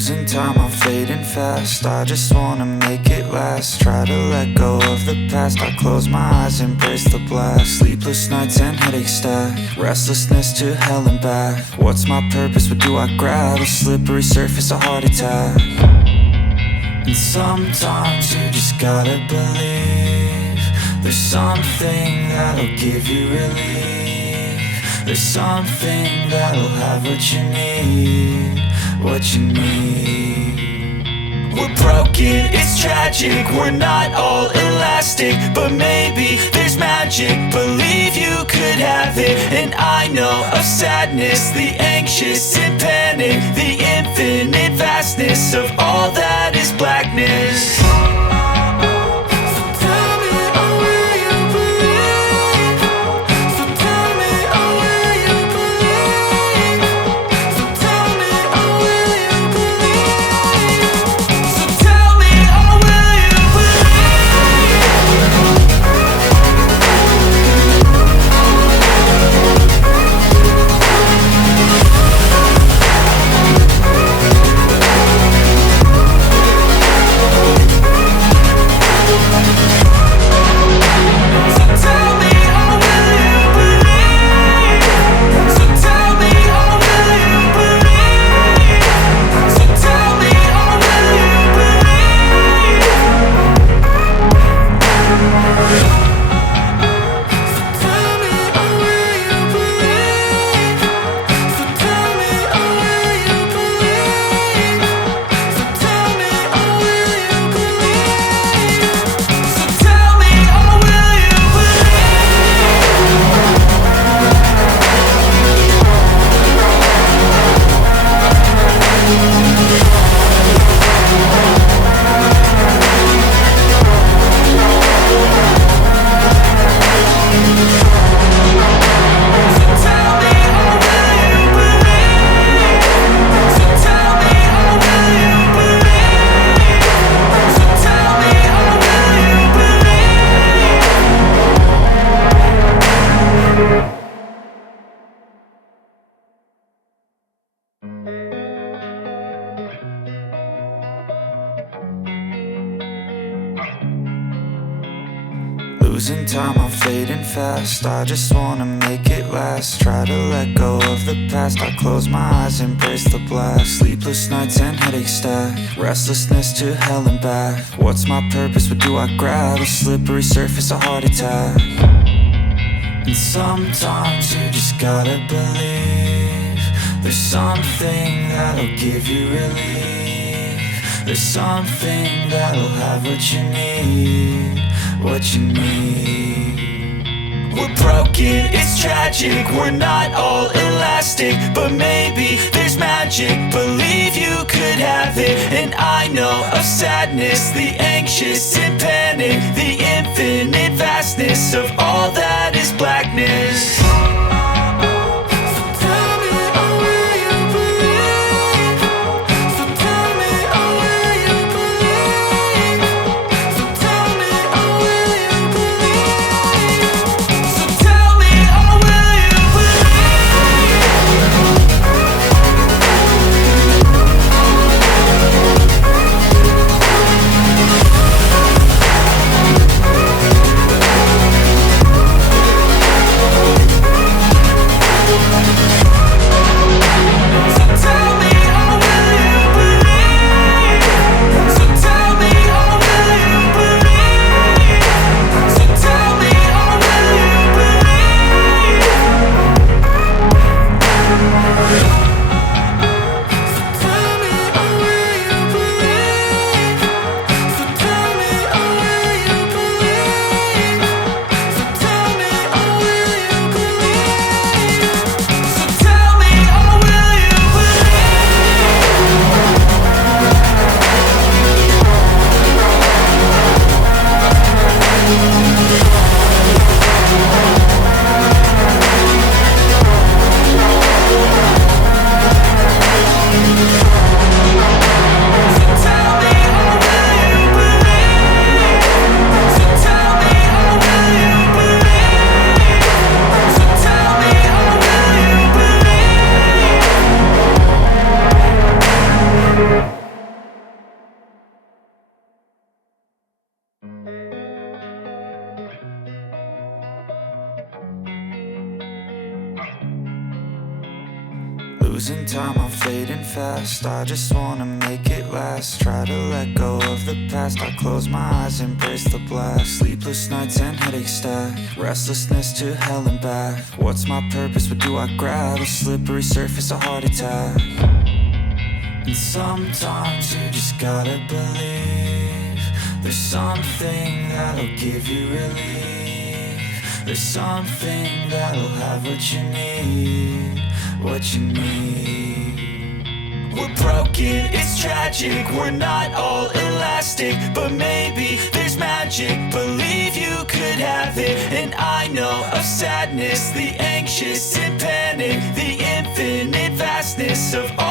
Losing time, I'm fading fast. I just wanna make it last. Try to let go of the past. I close my eyes, embrace the blast. Sleepless nights and headaches stack. Restlessness to hell and back. What's my purpose? What do I grab? A slippery surface, a heart attack. And sometimes you just gotta believe there's something that'll give you relief. There's something that'll have what you need, what you need. We're broken, it's tragic, we're not all elastic, but maybe there's magic. Believe you could have it. And I know of sadness, the anxious and panic, the infinite vastness of all that is blackness. Losing time, I'm fading fast. I just wanna make it last. Try to let go of the past. I close my eyes, embrace the blast. Sleepless nights and headaches stack. Restlessness to hell and back. What's my purpose? What do I grab? A slippery surface, a heart attack. And sometimes you just gotta believe there's something that'll give you relief. There's something that'll have what you need, what you need. We're broken, it's tragic, we're not all elastic, but maybe there's magic. Believe you could have it. And I know of sadness, the anxious and panic, the infinite vastness of all that is blackness. losing time, I'm fading fast. I just wanna make it last. Try to let go of the past. I close my eyes, embrace the blast. Sleepless nights and headaches stack. Restlessness to hell and back. What's my purpose? What do I grab? A slippery surface, a heart attack. And sometimes you just gotta believe there's something that'll give you relief. There's something that'll have what you need, what you need. We're broken, it's tragic, we're not all elastic, but maybe there's magic, believe you could have it. And I know of sadness, the anxious and panic, the infinite vastness of all